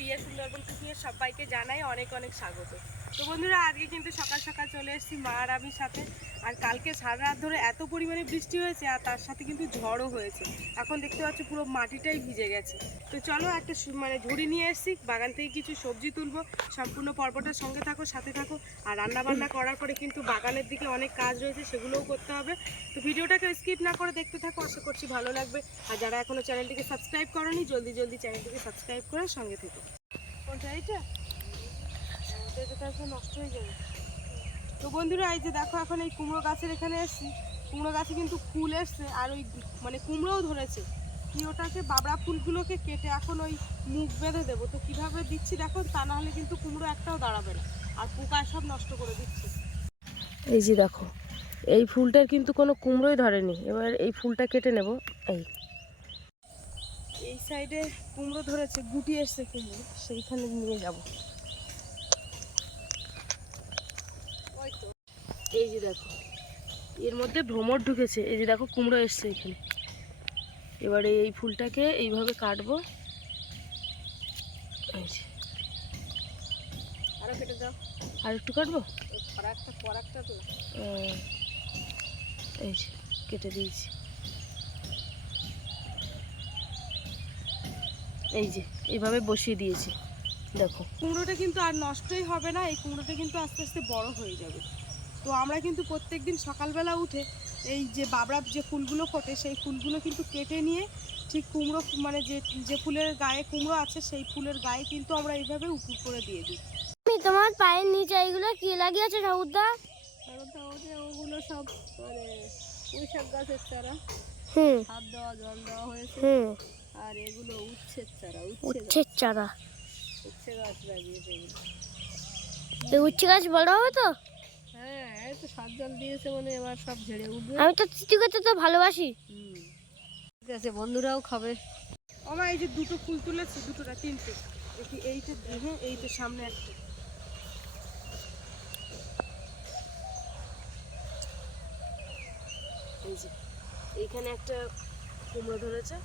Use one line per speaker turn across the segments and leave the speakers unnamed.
আমি প্রিয়া সুন্দরবন কুকিংয়ের সবাইকে জানাই অনেক অনেক স্বাগত। তো বন্ধুরা, আজকে কিন্তু সকাল সকাল চলে এসেছি মা আর আমির সাথে। আর কালকে সারা রাত ধরে এত পরিমাণে বৃষ্টি হয়েছে আর তার সাথে কিন্তু ঝড়ও হয়েছে। এখন দেখতে পাচ্ছি পুরো মাটিটাই ভিজে গেছে। তো চলো একটা মানে ঝুড়ি নিয়ে এসেছি, বাগান থেকে কিছু সবজি তুলবো, সম্পূর্ণ পর্বটার সঙ্গে থাকো, সাথে থাকো। আর রান্না বান্না করার পরে কিন্তু বাগানের দিকে অনেক কাজ রয়েছে, সেগুলোও করতে হবে। তো ভিডিওটাকে স্কিপ না করে দেখতে থাকো, আশা করছি ভালো লাগবে। আর যারা এখনও চ্যানেলটিকে সাবস্ক্রাইব করনি, জলদি জলদি চ্যানেলটিকে সাবস্ক্রাইব করে সঙ্গে থেকো। কোনটা এইটা? নষ্ট হয়ে যাবে। তো বন্ধুরা এই যে দেখো এখন এই কুমড়ো গাছের এখানে এসেছি। কুমড়ো গাছে কিন্তু ফুল এসছে আর ওই মানে কুমড়োও ধরেছে। কি ওটাকে বাবড়া ফুলগুলোকে কেটে এখন ওই মুখ বেঁধে দেবো। তো কীভাবে দিচ্ছি দেখো তা না হলে কিন্তু কুমড়ো একটাও দাঁড়াবে না। আর পোকা সব নষ্ট করে দিচ্ছে। এই যে দেখো এই ফুলটার কিন্তু কোনো কুমড়োই ধরেনি। এবার এই ফুলটা কেটে নেব। এই। এই সাইডে কুমড়ো ধরেছে গুটি এসছে কুমড়ো সেইখানে নিয়ে যাব। এই যে দেখো। এর মধ্যে ভ্রমর ঢুকেছে। এই যে দেখো কুমড়ো এসছে এখানে। এবারে এই ফুলটাকে এইভাবে কাটবো। আরও কেটে দাও। আর একটু কাটবো? এই যে কেটে দিয়েছি। এই যে এইভাবে বসিয়ে দিয়েছি। দেখো। কুমড়োটা কিন্তু আর নষ্টই হবে না। এই কুমড়োটা কিন্তু আস্তে আস্তে বড় হয়ে যাবে। তো আমরা কিন্তু প্রত্যেক দিন সকালবেলা উঠে এই যে বাবড়ার যে ফুলগুলো ফোটে সেই ফুলগুলো কিন্তু কেটে নিয়ে ঠিক কুমড়ো মানে যে যে ফুলের গায়ে কুমড়ো আছে সেই ফুলের গায়ে কিন্তু আমরা এইভাবে উপুর করে দিয়ে দিই।
আমি তোমার পায়ের নিচে এইগুলো কি লাগিয়েছে ঠাকুরদা?
ওগুলো সব মানে পুঁইশাক গাছের চারা।
হুম।
হাত দেওয়া জল দেওয়া হয়েছে।
হুম।
আর এগুলো উচ্ছের চারা উচ্ছে
উচ্ছের চারা।
উচ্ছে গাছ লাগিয়েছে এগুলো।
উচ্ছে গাছ বড় হবে তো?
হ্যাঁ এই তো সার জল দিয়েছে মানে এবার সব ঝেড়ে উঠবে।
আমি তো চিঠি করতে তো ভালোবাসি।
ঠিক আছে বন্ধুরাও খাবে। আমার এই যে দুটো ফুল তুলেছি দুটো না তিনটে দেখি এইটা হ্যাঁ এইটা সামনে একটা এই যে এইখানে একটা কুমড়ো ধরেছে।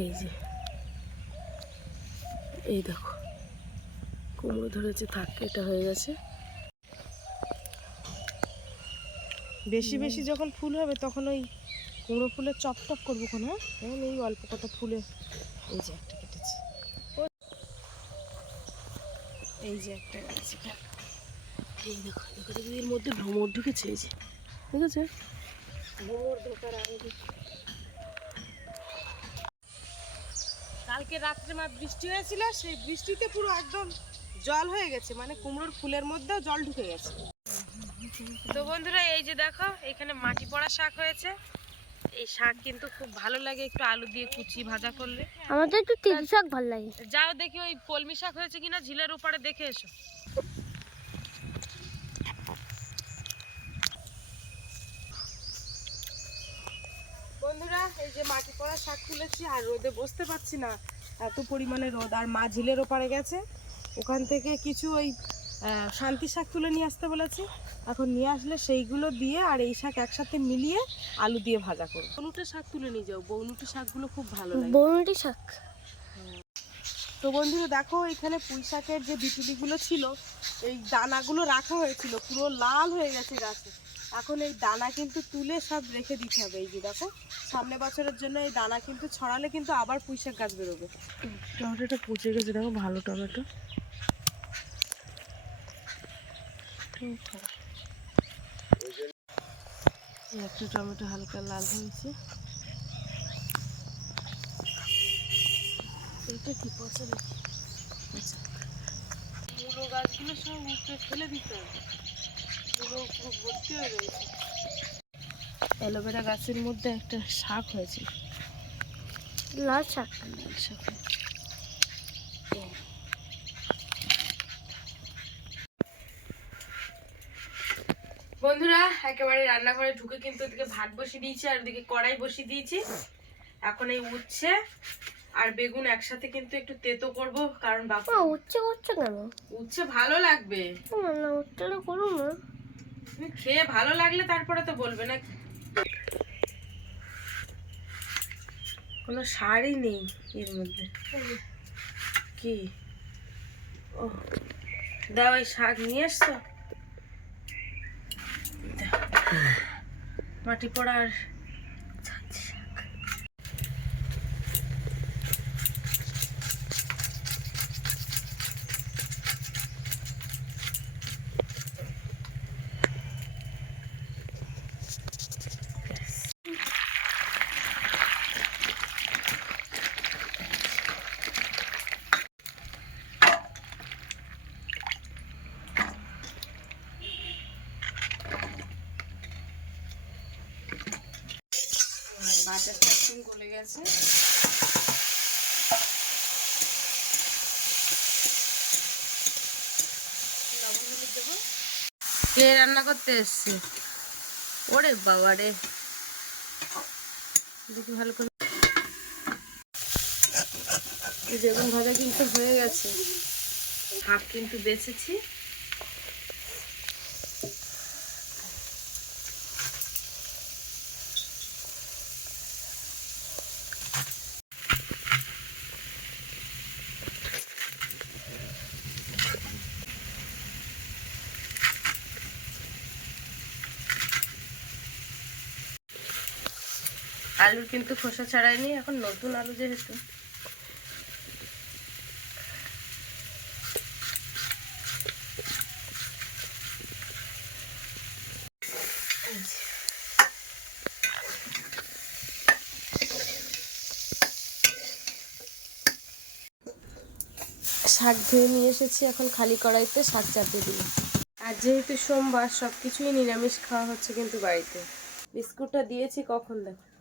এই যে এই দেখো। কুমড়ো ধরেছে থাক এটা হয়ে গেছে। বেশি বেশি যখন ফুল হবে তখন ওই কুমড়ো ফুলের চপ টপ করব কোনো হ্যাঁ? এই অল্প কটা ফুলে। এই যে একটা কেটেছি। এই যে একটা গাছ এই দেখো দেখো দেখো এর মধ্যে ভ্রমর ঢুকেছে এই যে। ঠিক আছে ভ্রমর ঢোকার আগে কালকে রাত্রে মা বৃষ্টি হয়েছিল সেই বৃষ্টিতে পুরো একদম জল হয়ে গেছে মানে কুমড়োর ফুলের মধ্যেও জল ঢুকে গেছে। তো বন্ধুরা এই যে দেখো এখানে মাটি পড়া শাক হয়েছে। এই শাক কিন্তু খুব ভালো লাগে একটু আলু দিয়ে কুচি ভাজা করলে।
আমার তো একটু তিল শাক ভালো লাগে।
যাও দেখি ওই কলমি শাক হয়েছে কিনা ঝিলের উপরে দেখে এসো। বন্ধুরা এই যে মাটি পড়া শাক তুলেছি আর রোদে বসতে পারছি না। এত পরিমাণে রোদ আর মা ঝিলের ওপারে গেছে। ওখান থেকে কিছু ওই শান্তি শাক তুলে নিয়ে আসতে বলেছি। এখন নিয়ে আসলে সেইগুলো দিয়ে আর এই শাক একসাথে মিলিয়ে আলু দিয়ে ভাজা করব। বনুটে শাক তুলে নিয়ে যাও। বনুটে শাকগুলো খুব ভালো লাগে।
বরুটি শাক।
তো বন্ধুরা দেখো এখানে পুঁই শাকের যে বিচুলিগুলো ছিল এই দানাগুলো রাখা হয়েছিল পুরো লাল হয়ে গেছে গাছে। এখন এই দানা কিন্তু তুলে সব রেখে দিতে হবে। এই যে দেখো সামনে বছরের জন্য এই দানা কিন্তু ছড়ালে কিন্তু আবার পুঁই শাক গাছ বেরোবে। টমেটোটা পচে গেছে দেখো ভালো টমেটো এই একটা টমেটো হালকা লাল হয়েছে। এইটা কি পচে আচ্ছা। মূলো গাছগুলো সব উপরে ফেলে দিতে হবে। পুরো পুরো ভর্তি হয়ে রয়েছে অ্যালোভেরা গাছের মধ্যে একটা শাক হয়েছে।
লাল শাক।
লাল শাক। বন্ধুরা একেবারে রান্নাঘরে ঢুকে কিন্তু এদিকে ভাত বসিয়ে দিয়েছি আর ওদিকে কড়াই বসিয়ে দিয়েছি। এখন এই উচ্ছে আর বেগুন একসাথে কিন্তু একটু তেতো করব কারণ
ও উচ্ছে করছ কেন?
উচ্ছে ভালো লাগবে।
না উচ্চটা করো না।
খেয়ে ভালো লাগলে তারপরে তো বলবে না কোনো সারই নেই এর মধ্যে। কি? ও দাও এই শাক নিয়ে এসছো? মাটি পড়ার বাজারটা একদম গলে গেছে কে রান্না করতে এসছে? ওরে বাবা রে। দেখি ভালো করে। বেগুন ভাজা কিন্তু হয়ে গেছে। শাক কিন্তু বেছেছি। আলুর কিন্তু খোসা ছাড়াইনি এখন নতুন আলু যেহেতু। শাক ধুয়ে নিয়ে এসেছি এখন খালি কড়াইতে শাক চাপিয়ে দিই আর যেহেতু সোমবার সব কিছুই নিরামিষ খাওয়া হচ্ছে কিন্তু বাড়িতে। বিস্কুটটা দিয়েছি কখন দেখো?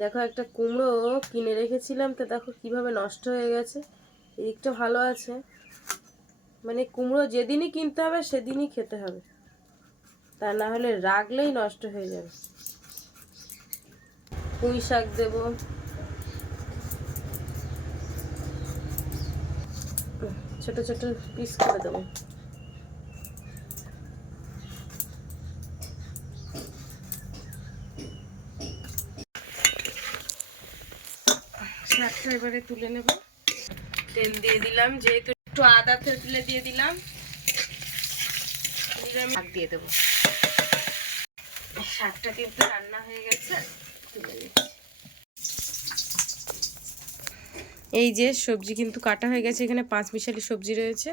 দেখো একটা কুমড়ো কিনে রেখেছিলাম, তো দেখো কীভাবে নষ্ট হয়ে গেছে। এদিকটা ভালো আছে। মানে কুমড়ো যেদিনই কিনতে হবে, সেদিনই খেতে হবে। তা না হলে রাখলেই নষ্ট হয়ে যাবে। পুঁই শাক দেবো। ছোট ছোট পিস করে দেবো। এবারে তুলে নেব। তেল দিয়ে দিলাম, যেহেতু একটু আদা দিয়ে দিলাম। শাক দিয়ে দেবো। শাকটা কিন্তু রান্না হয়ে গেছে। এই যে সবজি কিন্তু কাটা হয়ে গেছে। এখানে পাঁচ মিশালি সবজি রয়েছে।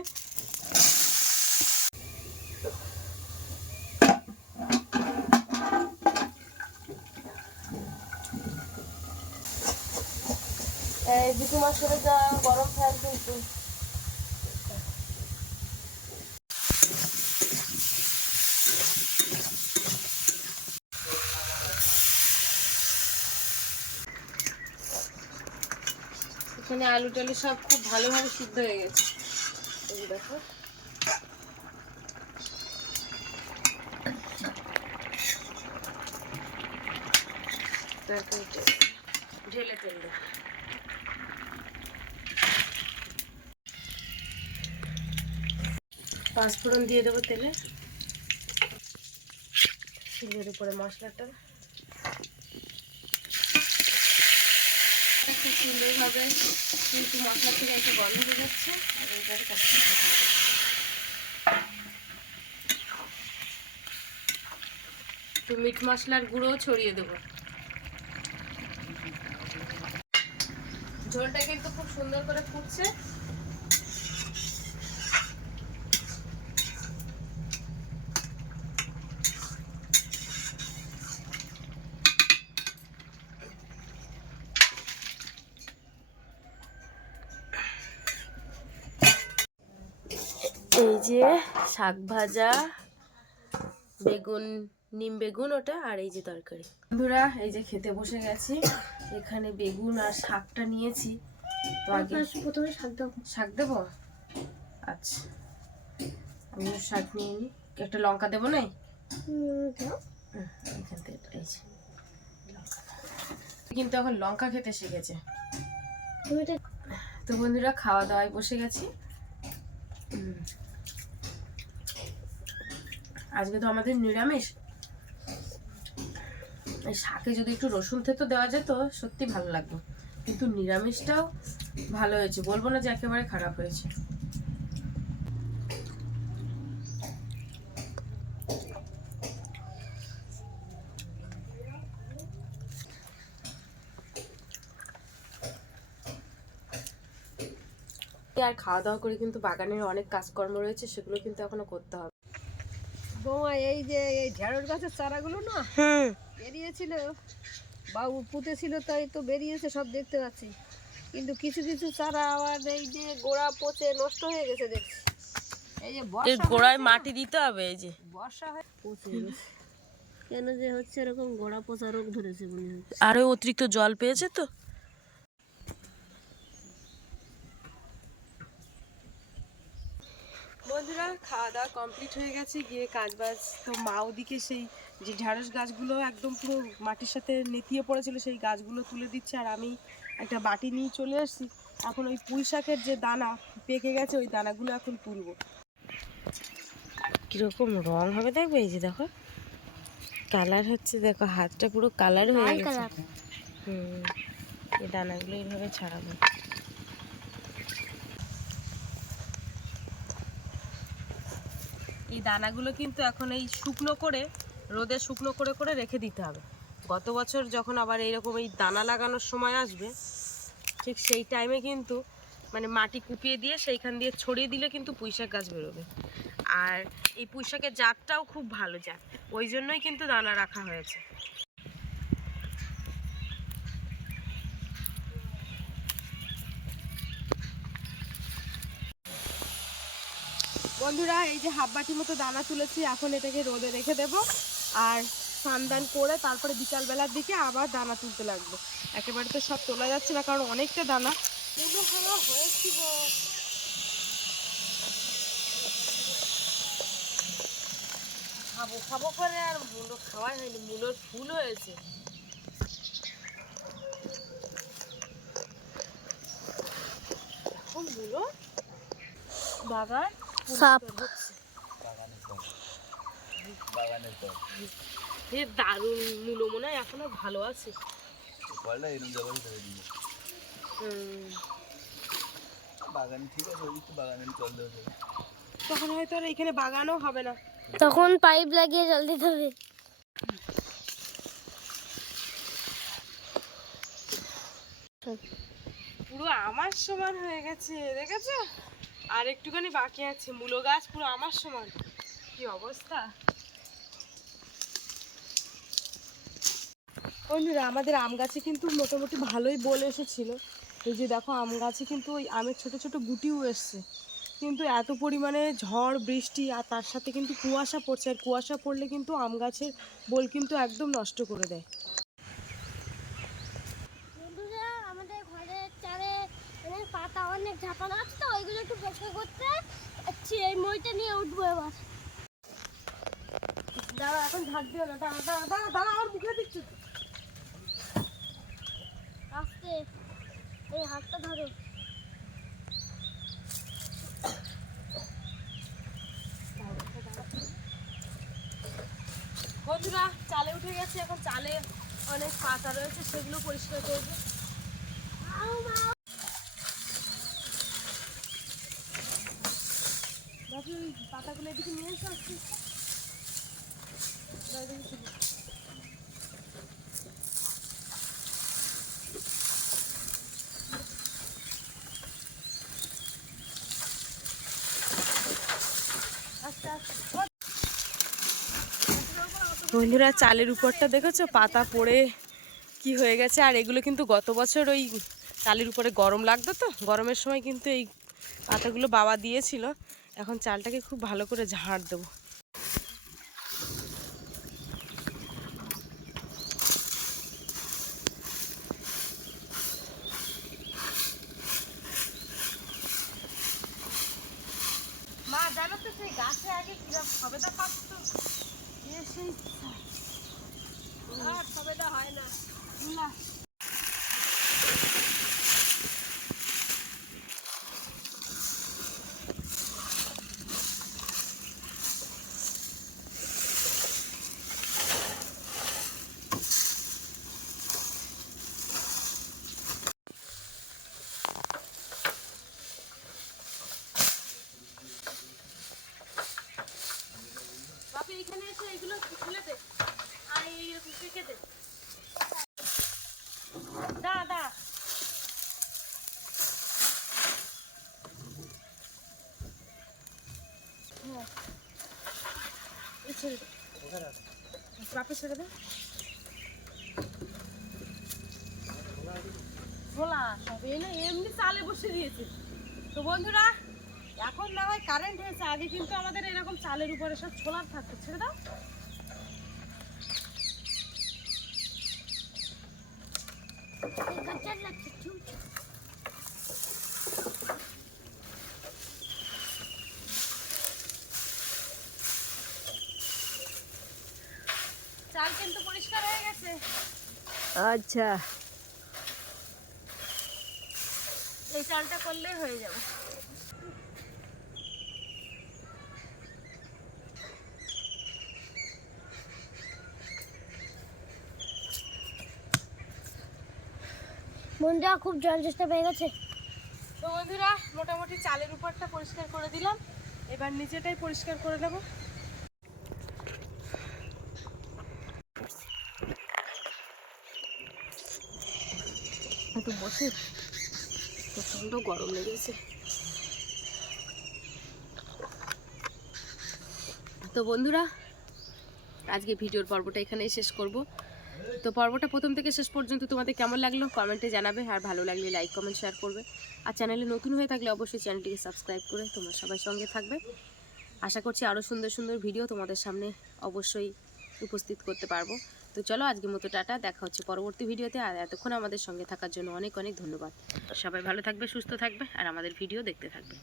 এখানে আলু টালু সব খুব ভালোভাবে সিদ্ধ হয়ে গেছে। দেখো। ঢেলে তেল দেবো পাঁচফোড়ন দিয়ে দেবো তেলে। শিলের উপরে মশলাটা। খুব সুন্দরভাবে কিন্তু মশলা থেকে একটা গন্ধ হয়ে যাচ্ছে আর একটু মিট মশলার গুঁড়োও ছড়িয়ে দেবো। ঝোলটা কিন্তু খুব সুন্দর করে ফুটছে। যে শাক ভাজা বেগুন নিম বেগুন ওটা আর এই যে তরকারি। বন্ধুরা এই যে খেতে বসে গেছি। এখানে বেগুন আর শাকটা নিয়েছি। তো আগে
প্রথমে শাক দাও।
শাক দেবো? আচ্ছা। আমি শাক নিয়ে নিই একটা লঙ্কা দেবো নাই? এখান থেকে এই যে কিন্তু এখন লঙ্কা খেতে শিখেছে। তো বন্ধুরা খাওয়া দাওয়ায় বসে গেছি। আজকে তো আমাদের নিরামিষ। শাকে যদি একটু রসুন থেতো দেওয়া যেত, সত্যি ভালো লাগতো। কিন্তু নিরামিষটাও ভালো হয়েছে। বলব না যে একেবারে খারাপ হয়েছে। আর খাওয়া দাওয়া করে কিন্তু বাগানের অনেক কাজকর্ম রয়েছে, সেগুলো কিন্তু এখনও করতে হবে।
বৌমা এই যে এই ঢেঁড়স গাছের চারাগুলো না
হুম
বেরিয়েছিল বাবু পুঁতেছিল তাই তো বেরিয়েছে সব দেখতে পাচ্ছি। কিন্তু কিছু কিছু চারা আবার এই যে গোড়া পচে নষ্ট হয়ে গেছে দেখছি। এই যে
গোড়ায় মাটি দিতে হবে এই যে।
বর্ষা হয়ে পচে কেন যে হচ্ছে এরকম গোড়া পচা রোগ ধরেছে মনে হচ্ছে।
আরও অতিরিক্ত জল পেয়েছে তো? বন্ধুরা খাওয়া দাওয়া কমপ্লিট হয়ে গেছে। গিয়ে কাজ বাজ তো মা ওদিকে সেই যে ঢ্যাঁড়স গাছগুলো একদম পুরো মাটির সাথে নেতিয়ে পড়েছিল সেই গাছগুলো তুলে দিচ্ছে। আর আমি একটা বাটি নিয়ে চলে এসেছি এখন ওই পুঁই শাকের যে দানা পেকে গেছে ওই দানাগুলো এখন তুলবো। কীরকম রং হবে দেখবে এই যে দেখো। কালার হচ্ছে দেখো হাতটা পুরো কালার হয়ে গেছে। হুম এই দানাগুলো এইভাবে ছাড়াবো। এই দানাগুলো কিন্তু এখন এই শুকনো করে, রোদে শুকনো করে করে রেখে দিতে হবে। গত বছর যখন আবার এইরকম এই দানা লাগানোর সময় আসবে, ঠিক সেই টাইমে কিন্তু মানে মাটি কুপিয়ে দিয়ে সেইখান দিয়ে ছড়িয়ে দিলে কিন্তু পুঁইশাক গাছ বেরোবে। আর এই পুঁইশাকের জাতটাও খুব ভালো জাত, ওই জন্যই কিন্তু দানা রাখা হয়েছে। বন্ধুরা এই যে হাফ বাটি মতো দানা তুলেছি এখন এটাকে রোদে রেখে দেব। আর স্নান করে তারপরে বিকালবেলার দিকে আবার দানা তুলতে লাগবে। একেবারে তো সব তোলা যাচ্ছে না কারণ অনেকটা দানা। হাওয়া হয়েছিল। খাব খাব করে আর মূলো খাওয়াই হয়নি মূলোর ফুল হয়েছে। এখন মূলো? বাগান?
সাপ।
এ দারুণ মূলো মনে হয় এখনও ভালো আছে।
এরকম করে দিবে
হুম,
বাগান ঠিক আছে ওই তো বাগানের জল দেওয়া যাবে।
তখন হয়তো আর এখানে বাগানও হবে না।
তখন পাইপ লাগিয়ে জল দিতে হবে।
পুরো আমার সমান হয়ে গেছে দেখেছ? আর একটুখানি বাকি আছে, মূলো গাছ পুরো আমার সমান। কি অবস্থা? বন্ধুরা, আমাদের আম গাছে কিন্তু মোটামুটি ভালোই বলে এসেছিল। এই যে দেখো, আম গাছে কিন্তু ওই আমের ছোট ছোট গুটিও এসছে। কিন্তু এত পরিমাণে ঝড়, বৃষ্টি আর তার সাথে কিন্তু কুয়াশা পড়ছে। আর কুয়াশা পড়লে কিন্তু আম গাছের বোল কিন্তু একদম নষ্ট করে দেয়
বন্ধুরা আমাদের ঘরের চারে মানে পাতা অনেক তো ওইগুলো একটু পরিষ্কার করতে যাচ্ছি এই মইটা নিয়ে উঠবো এবার।
দাঁড়া এখন ঝাড় দিও না দাঁড়া দাঁড়া দাঁড়া দাঁড়া আমার মুখে দিচ্ছি
আস্তে, এই হাতটা ধরো।
বন্ধুরা, চালে উঠে গেছে, এখন চালে অনেক পাতা রয়েছে, সেগুলো পরিষ্কার করব বাকি ওই পাতাগুলো এদিকে নিয়ে এসে আসছি বন্ধুরা, চালের উপরটা দেখেছ? পাতা পড়ে কি হয়ে গেছে? আর এগুলো কিন্তু গত বছর ওই চালের উপরে গরম লাগতো তো? গরমের সময় কিন্তু এই পাতাগুলো বাবা দিয়েছিল। এখন চালটাকে খুব ভালো করে ঝাড় দেবো। ঢেকে দে।
দা দা। হ্যাঁ।
वापस ছেড়ে বসে দিয়েছে। তো বন্ধুরা, এখন না হয় কারেন্ট হয়েছে, আগে কিন্তু আমাদের এরকম চালের উপরে সব ছোলার থাকতো। ছেড়ে দাও।
আচ্ছা।
এই চালটা করলেই হয়ে যাবে।
মনটা খুব জল চেষ্টা পেয়ে গেছে।
তো বন্ধুরা মোটামুটি চালের উপরটা পরিষ্কার করে দিলাম। এবার নিচেটাই পরিষ্কার করে দেবো একটু বসে প্রচণ্ড গরম লেগেছে। তো বন্ধুরা, আজকে ভিডিওর পর্বটা এখানেই শেষ করব। তো পর্বটা প্রথম থেকে শেষ পর্যন্ত তোমাদের কেমন লাগল কমেন্টে জানাবে, আর ভালো লাগলে লাইক, কমেন্ট, শেয়ার করবে। আর চ্যানেলে নতুন হয়ে থাকলে অবশ্যই চ্যানেলটিকে সাবস্ক্রাইব করে তোমরা সবাই সঙ্গে থাকবে। আশা করছি আরও সুন্দর সুন্দর ভিডিও তোমাদের সামনে অবশ্যই উপস্থিত করতে পারব। তো চলো আজকের মতো টাটা, দেখা হচ্ছে পরবর্তী ভিডিওতে, আর এতক্ষণ আমাদের সঙ্গে থাকার জন্য অনেক অনেক ধন্যবাদ। সবাই ভালো থাকবে, সুস্থ থাকবে, আর আমাদের ভিডিও দেখতে থাকবে।